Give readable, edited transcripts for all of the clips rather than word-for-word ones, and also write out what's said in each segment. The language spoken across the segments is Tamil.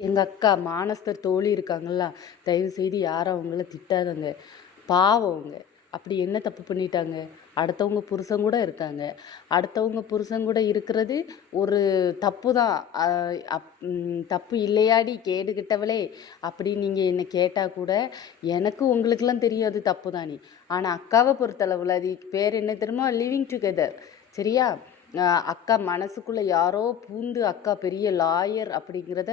எங்கள் அக்கா மானஸ்தர் தோழி இருக்காங்களா, தயவுசெய்து யாரும் அவங்கள திட்டாதங்க. பாவம் அவங்க. அப்படி என்ன தப்பு பண்ணிட்டாங்க? அடுத்தவங்க புருஷன் கூட இருக்காங்க. அடுத்தவங்க புருஷன் கூட இருக்கிறது ஒரு தப்பு தான். தப்பு இல்லையாடி கேடு கெட்டவளே அப்படின்னு நீங்கள் என்ன கேட்டால் கூட எனக்கு உங்களுக்கெல்லாம் தெரியும் அது தப்பு தானே. ஆனால் அக்காவை பொறுத்தளவில் அது பேர் என்ன தெரியுமா? Living together. சரியா? அக்கா மனசுக்குள்ளே யாரோ பூந்து அக்கா பெரிய லாயர் அப்படிங்கிறத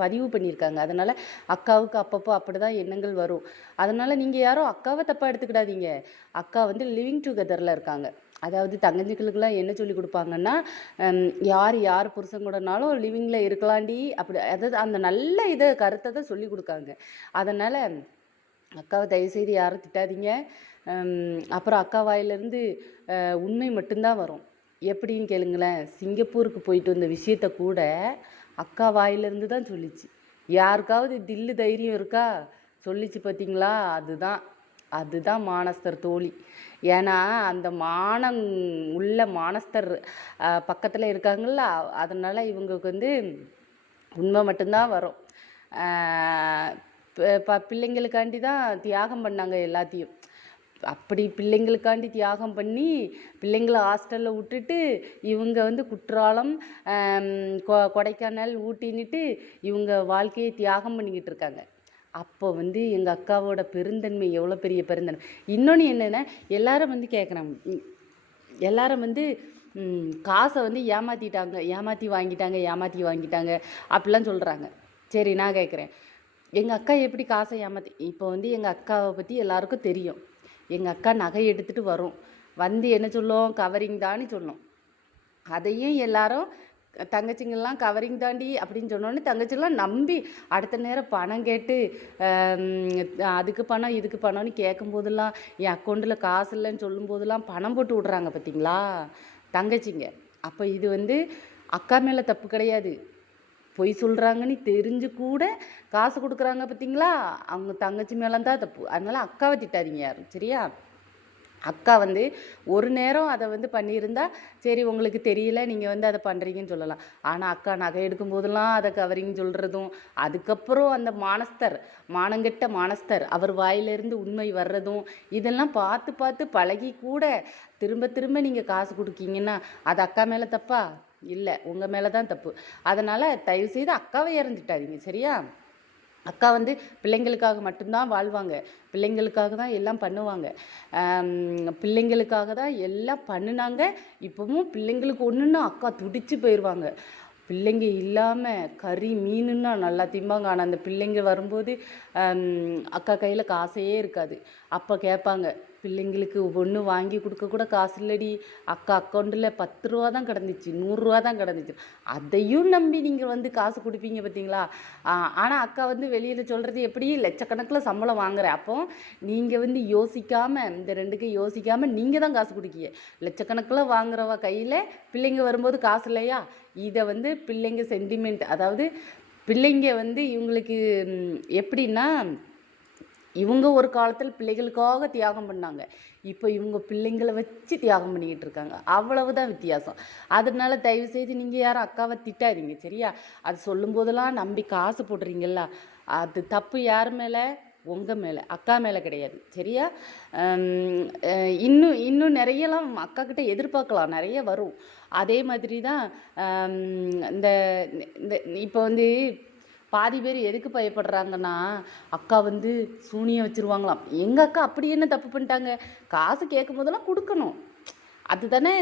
பதிவு பண்ணியிருக்காங்க. அதனால் அக்காவுக்கு அப்பப்போ அப்படி தான் எண்ணங்கள் வரும். அதனால் நீங்கள் யாரோ அக்காவை தப்பாக எடுத்துக்கிடாதீங்க. அக்கா வந்து லிவிங் டுகெதரில் இருக்காங்க. அதாவது தங்கச்சிகளுக்கெல்லாம் என்ன சொல்லி கொடுப்பாங்கன்னா, யார் புருஷன் கூடனாலும் லிவிங்கில் இருக்கலாண்டி அப்படி, அதாவது அந்த நல்ல கருத்தை தான் சொல்லி கொடுக்காங்க. அதனால் அக்காவை தயவுசெய்து யாரும் திட்டாதீங்க. அப்புறம் அக்கா வாயிலிருந்து உண்மை மட்டும்தான் வரும். எப்படின்னு கேளுங்களேன். சிங்கப்பூருக்கு போயிட்டு வந்த விஷயத்த கூட அக்கா வாயிலிருந்து தான் சொல்லிச்சு. யாருக்காவது தில்லு தைரியம் இருக்கா? சொல்லிச்சு பார்த்தீங்களா? அதுதான் மானஸ்தர் தோழி. ஏன்னா அந்த மானம் உள்ள மானஸ்தர் பக்கத்தில் இருக்காங்கள்ல, அதனால் இவங்களுக்கு வந்து உண்மை மட்டும்தான் வரும். பிள்ளைங்களுக்காண்டி தான் தியாகம் பண்ணாங்க எல்லாத்தையும். அப்படி பிள்ளைங்களுக்காண்டி தியாகம் பண்ணி பிள்ளைங்களை ஹாஸ்டலில் விட்டுட்டு இவங்க வந்து குற்றாலம், கொடைக்கானல், ஊட்டின்னுட்டு இவங்க வாழ்க்கையை தியாகம் பண்ணிக்கிட்டு இருக்காங்க. அப்போ வந்து எங்கள் அக்காவோட பெருந்தன்மை எவ்வளோ பெரிய பெருந்தன்மை. இன்னொன்று என்னென்னா, எல்லாரும் வந்து கேட்குறாங்க, எல்லாரும் வந்து காசை வந்து ஏமாற்றி வாங்கிட்டாங்க அப்படிலாம் சொல்கிறாங்க. சரி, நான் கேட்குறேன், எங்கள் அக்கா எப்படி காசை இப்போ வந்து எங்கள் அக்காவை பற்றி எல்லாருக்கும் தெரியும். எங்கள் அக்கா நகை எடுத்துகிட்டு வரும், வந்து என்ன சொல்லும்? கவரிங் தான்னு சொல்லும். அதையும் எல்லாரும் தங்கச்சிங்கெல்லாம் கவரிங் தாண்டி அப்படின்னு சொன்னோன்னே தங்கச்சிலாம் நம்பி அடுத்த நேரம் பணம் கேட்டு அதுக்கு பணம் இதுக்கு பணம்னு கேட்கும்போதெல்லாம், என் அக்கௌண்ட்டில் காசு இல்லைன்னு சொல்லும்போதெல்லாம் பணம் போட்டு விட்றாங்க பார்த்தீங்களா தங்கச்சிங்க. அப்போ இது வந்து அக்கா மேலே தப்பு கிடையாது. பொய் சொல்கிறாங்கன்னு தெரிஞ்சு கூட காசு கொடுக்குறாங்க பார்த்தீங்களா, அவங்க தங்கச்சி மேலே தான் தப்பு. அதனால் அக்காவை திட்டாதீங்க யாரும், சரியா? அக்கா வந்து ஒரு நேரம் அதை வந்து பண்ணியிருந்தா சரி, உங்களுக்கு தெரியல நீங்கள் வந்து அதை பண்ணுறீங்கன்னு சொல்லலாம். ஆனால் அக்கா நகை எடுக்கும்போதெல்லாம் அதை கவரிங் சொல்கிறதும், அதுக்கப்புறம் அந்த மானங்கெட்ட மானஸ்தர் அவர் வாயிலிருந்து உண்மை வர்றதும், இதெல்லாம் பார்த்து பார்த்து பழகி கூட திரும்ப திரும்ப நீங்கள் காசு கொடுக்கீங்கன்னா அது அக்கா மேலே தப்பா? இல்லை, உங்கள் மேலே தான் தப்பு. அதனால் தயவுசெய்து அக்காவை இறந்துட்டாதீங்க, சரியா? அக்கா வந்து பிள்ளைங்களுக்காக மட்டும்தான் வாழ்வாங்க. பிள்ளைங்களுக்காக தான் எல்லாம் பண்ணுவாங்க. பிள்ளைங்களுக்காக தான் எல்லாம் பண்ணினாங்க. இப்போவும் பிள்ளைங்களுக்கு ஒன்றுன்னா அக்கா துடிச்சு போயிடுவாங்க. பிள்ளைங்க இல்லாமல் கறி மீனுன்னா நல்லா திம்பாங்க. ஆனால் அந்த பிள்ளைங்க வரும்போது அக்கா கையில் காசையே இருக்காது. அப்போ கேட்பாங்க, பிள்ளைங்களுக்கு ஒன்று வாங்கி கொடுக்க கூட காசு இல்லடி, அக்கா அக்கௌண்ட்டில் 10 ரூபா தான் கிடந்துச்சு, 100 ரூபா தான் கிடந்துச்சு. அதையும் நம்பி நீங்கள் வந்து காசு கொடுப்பீங்க பார்த்தீங்களா? ஆனால் அக்கா வந்து வெளியில் சொல்கிறது எப்படி? லட்சக்கணக்கில் சம்பளம் வாங்குறேன். அப்போ நீங்கள் வந்து யோசிக்காமல், இந்த ரெண்டுக்கும் யோசிக்காமல் நீங்கள் தான் காசு கொடுக்கீங்க. லட்சக்கணக்கில் வாங்குறவ கையில் பிள்ளைங்க வரும்போது காசு இல்லையா? இதை வந்து பிள்ளைங்க சென்டிமெண்ட், அதாவது பிள்ளைங்க வந்து இவங்களுக்கு எப்படின்னா, இவங்க ஒரு காலத்தில் பிள்ளைகளுக்காக தியாகம் பண்ணாங்க. இப்போ இவங்க பிள்ளைங்களை வச்சு தியாகம் பண்ணிக்கிட்டு இருக்காங்க. அவ்வளவுதான் வித்தியாசம். அதனால தயவுசெய்து நீங்கள் யாரும் அக்காவை திட்டாதீங்க, சரியா? அது சொல்லும்போதெல்லாம் நம்பி காசு போடுறீங்களா, அது தப்பு யார் மேலே? உங்கள் மேலே, அக்கா மேலே கிடையாது, சரியா? இன்னும் நிறையலாம் அக்கா கிட்ட எதிர்பார்க்கலாம், நிறைய வரும். அதே மாதிரி தான் இந்த இப்போ வந்து பாதி பேர் எதுக்கு பயப்படுறாங்கன்னா, அக்கா வந்து சூனியம் வச்சுருவாங்களாம். எங்கள் அக்கா அப்படி என்ன தப்பு பண்ணிட்டாங்க? காசு கேட்கும் போதெல்லாம் கொடுக்கணும், அதுதானே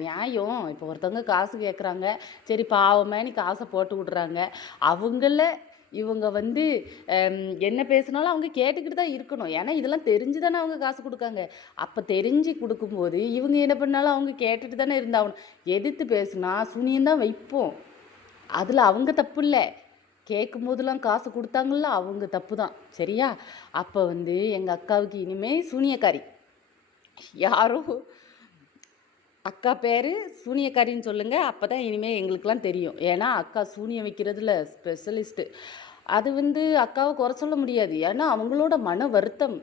நியாயம். இப்போ ஒருத்தவங்க காசு கேட்குறாங்க, சரி பாவமே நீ காசை போட்டு விட்றாங்க. அவங்கள இவங்க வந்து என்ன பேசினாலும் அவங்க கேட்டுக்கிட்டு தான் இருக்கணும். ஏன்னா இதெல்லாம் தெரிஞ்சு தானே அவங்க காசு கொடுக்காங்க. அப்போ தெரிஞ்சு கொடுக்கும்போது இவங்க என்ன பண்ணாலும் அவங்க கேட்டுட்டு தானே இருந்தாகணும். எதிர்த்து பேசுனா சூனியம்தான் வைப்போம். அதில் அவங்க தப்பு இல்லை. கேட்கும் போதெல்லாம் காசு கொடுத்தாங்கள்ல, அவங்க தப்பு தான், சரியா? அப்போ வந்து எங்கள் அக்காவுக்கு இனிமேல் சூனியக்காரி யாரோ, அக்கா பேர் சூனியக்காரின்னு சொல்லுங்கள். அப்போ தான் இனிமேல் எங்களுக்கெல்லாம் தெரியும். ஏன்னா அக்கா சூனியம் வைக்கிறதுல ஸ்பெஷலிஸ்ட்டு. அது வந்து அக்காவை குறை சொல்ல முடியாது. ஏன்னா அவங்களோட மன வருத்தம்.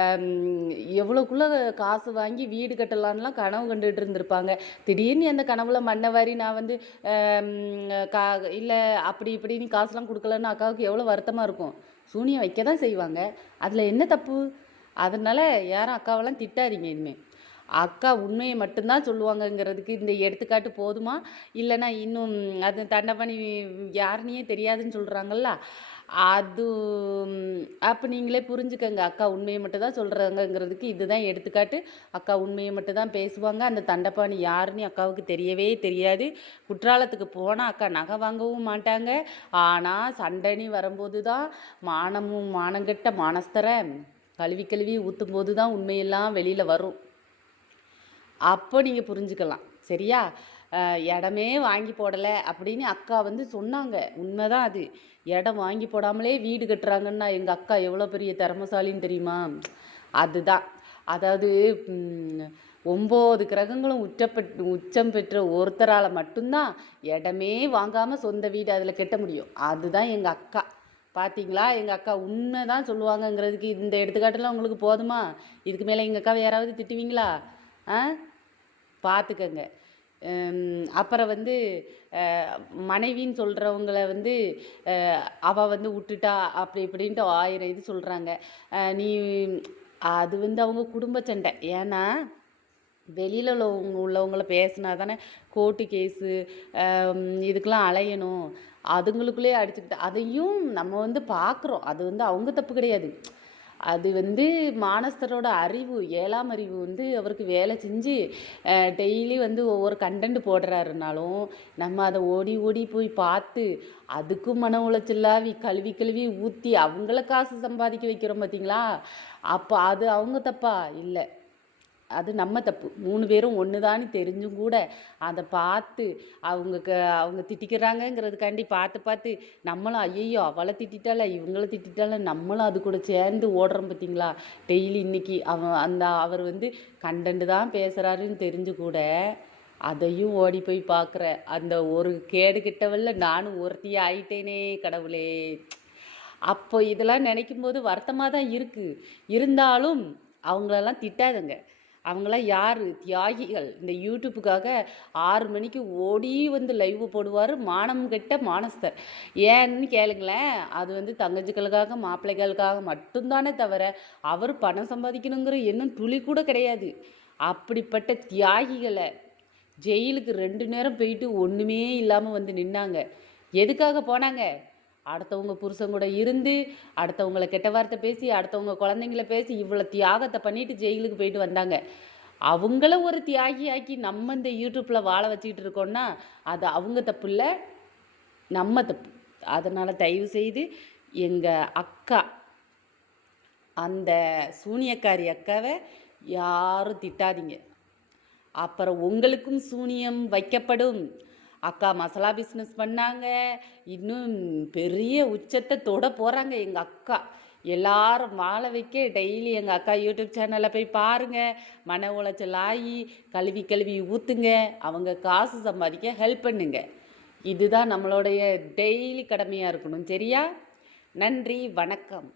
அம், எவ்வளோக்குள்ள காசு வாங்கி வீடு கட்டலான்லாம் கனவு கண்டுட்டு இருந்திருப்பாங்க. திடீர்னு அந்த கனவுல மண்ணை வாரி நான் வந்து அம், கா இல்லை அப்படி இப்படின்னு காசுலாம் கொடுக்கலன்னு அக்காவுக்கு எவ்வளோ வருத்தமாக இருக்கும். சூனியம் வைக்க தான் செய்வாங்க. அதில் என்ன தப்பு? அதனால யாரும் அக்காவெல்லாம் திட்டாதீங்க இனிமே. அக்கா உண்மையை மட்டும்தான் சொல்லுவாங்கங்கிறதுக்கு இந்த எடுத்துக்காட்டு போதுமா? இல்லைன்னா இன்னும் அது தண்டபாணி யாருன்னே தெரியாதுன்னு சொல்கிறாங்கல்ல, அது அப்போ நீங்களே புரிஞ்சுக்கங்க. அக்கா உண்மையை மட்டும் தான் சொல்கிறாங்கங்கிறதுக்கு இதுதான் எடுத்துக்காட்டு. அக்கா உண்மையை மட்டும் தான் பேசுவாங்க. அந்த தண்டபாணி யாருன்னு அக்காவுக்கு தெரியவே தெரியாது. குற்றாலத்துக்கு போனால் அக்கா நகை வாங்கவும் மாட்டாங்க. ஆனால் சண்டைன்னு வரும்போது தான் மானங்கெட்ட மானஸ்தரை கழுவி கழுவி ஊற்றும் போது தான் உண்மையெல்லாம் வெளியில் வரும். அப்போ நீங்கள் புரிஞ்சுக்கலாம். சரியா? இடமே வாங்கி போடலை அப்படின்னு அக்கா வந்து சொன்னாங்க. உண்மைதான் அது. இடம் வாங்கி போடாமலே வீடு கட்டுறாங்கன்னா எங்கள் அக்கா எவ்வளோ பெரிய திறமசாலின்னு தெரியுமா? அதுதான். அதாவது 9 கிரகங்களும் உச்சம் பெற்ற ஒருத்தரால் மட்டும்தான் இடமே வாங்காமல் சொந்த வீடு அதில் கட்ட முடியும். அதுதான் எங்கள் அக்கா. பார்த்தீங்களா? எங்கள் அக்கா உண்மை தான் சொல்லுவாங்கங்கிறதுக்கு இந்த எடுத்துக்காட்டுலாம் உங்களுக்கு போதுமா? இதுக்கு மேலே எங்கள் அக்காவை யாராவது திட்டுவீங்களா? ஆ, பார்த்துக்கங்க. அப்புறம் வந்து மனைவின்னு சொல்கிறவங்கள வந்து அவள் வந்து விட்டுட்டா அப்படி இப்படின்ட்டு 1000 இது சொல்கிறாங்க. நீ அது வந்து அவங்க குடும்ப சண்டை. ஏன்னா வெளியில் உள்ளவங்கள பேசினா தானே கோர்ட்டு கேஸு இதுக்கெலாம் அலையணும். அதுங்களுக்குள்ளே அடிச்சுக்கிட்டு அதையும் நம்ம வந்து பார்க்குறோம். அது வந்து அவங்க தப்பு கிடையாது. அது வந்து மானஸ்தரோட அறிவு, 7ஆம் அறிவு வந்து அவருக்கு வேலை செஞ்சு டெய்லி வந்து ஒவ்வொரு கண்டென்ட் போடுறாருனாலும் நம்ம அதை ஓடி ஓடி போய் பார்த்து அதுக்கும் மன உளைச்சலாவி கழுவி கழுவி ஊற்றி அவங்கள காசு சம்பாதிக்க வைக்கிறோம் பார்த்தீங்களா? அப்போ அது அவங்க தப்பா? இல்லை, அது நம்ம தப்பு. 3 பேரும் ஒன்று தான்னு தெரிஞ்சும் கூட அதை பார்த்து அவங்க திட்டிக்கிறாங்கங்கிறதுக்காண்டி பார்த்து நம்மளும் ஐயையோ அவளை திட்டால இவங்கள திட்டால நம்மளும் அது கூட சேர்ந்து ஓடுறோம் பார்த்தீங்களா? டெய்லி இன்னைக்கு அவர் வந்து கண்டென்ட் தான் பேசுகிறாருன்னு தெரிஞ்சு கூட அதையும் ஓடி போய் பார்க்குற அந்த ஒரு கேடு கிட்டவல்ல நானும் ஒருத்தியே ஆயிட்டேனே கடவுளே. அப்போ இதெல்லாம் நினைக்கும் போது வருத்தமாக தான் இருக்குது. இருந்தாலும் அவங்களெல்லாம் திட்டாதுங்க. அவங்களாம் யார்? தியாகிகள். இந்த யூடியூப்புக்காக 6 மணிக்கு ஓடி வந்து லைவ் போடுவார் மானம் கெட்ட மானஸ்தர். ஏன்னு கேளுங்களேன். அது வந்து தங்கச்சிகளுக்காக மாப்பிள்ளைகளுக்காக மட்டும்தானே தவிர அவர் பணம் சம்பாதிக்கணுங்கிற எண்ணம் துளி கூட கிடையாது. அப்படிப்பட்ட தியாகிகளை ஜெயிலுக்கு 2 நேரம் போயிட்டு ஒன்றுமே இல்லாமல் வந்து நின்னாங்க. எதுக்காக போனாங்க? அடுத்தவங்க புருஷன் கூட இருந்து அடுத்தவங்களை கெட்ட வார்த்தை பேசி அடுத்தவங்க குழந்தைங்கள பேசி இவ்வளோ தியாகத்தை பண்ணிட்டு ஜெயிலுக்கு போயிட்டு வந்தாங்க. அவங்கள ஒரு தியாகியாக்கி நம்ம இந்த யூடியூப்பில் வாழ வச்சுக்கிட்டு இருக்கோம்னா அது அவங்க தப்பு இல்லை, நம்ம தப்பு. அதனால் தயவு செய்து எங்கள் அக்கா அந்த சூனியக்காரி அக்காவை யாரும் திட்டாதீங்க. அப்புறம் உங்களுக்கும் சூனியம் வைக்கப்படும். அக்கா மசாலா பிஸ்னஸ் பண்ணாங்க, இன்னும் பெரிய உச்சத்தை தொட போகிறாங்க எங்கள் அக்கா. எல்லாரும் வாழ வைக்க டெய்லி எங்கள் அக்கா யூடியூப் சேனலில் போய் பாருங்கள். மன உளைச்சல் ஆகி கழுவி கழுவி ஊற்றுங்க. அவங்க காசு சம்பாதிக்க ஹெல்ப் பண்ணுங்க. இதுதான் நம்மளுடைய டெய்லி கடமையாக இருக்கணும். சரியா? நன்றி, வணக்கம்.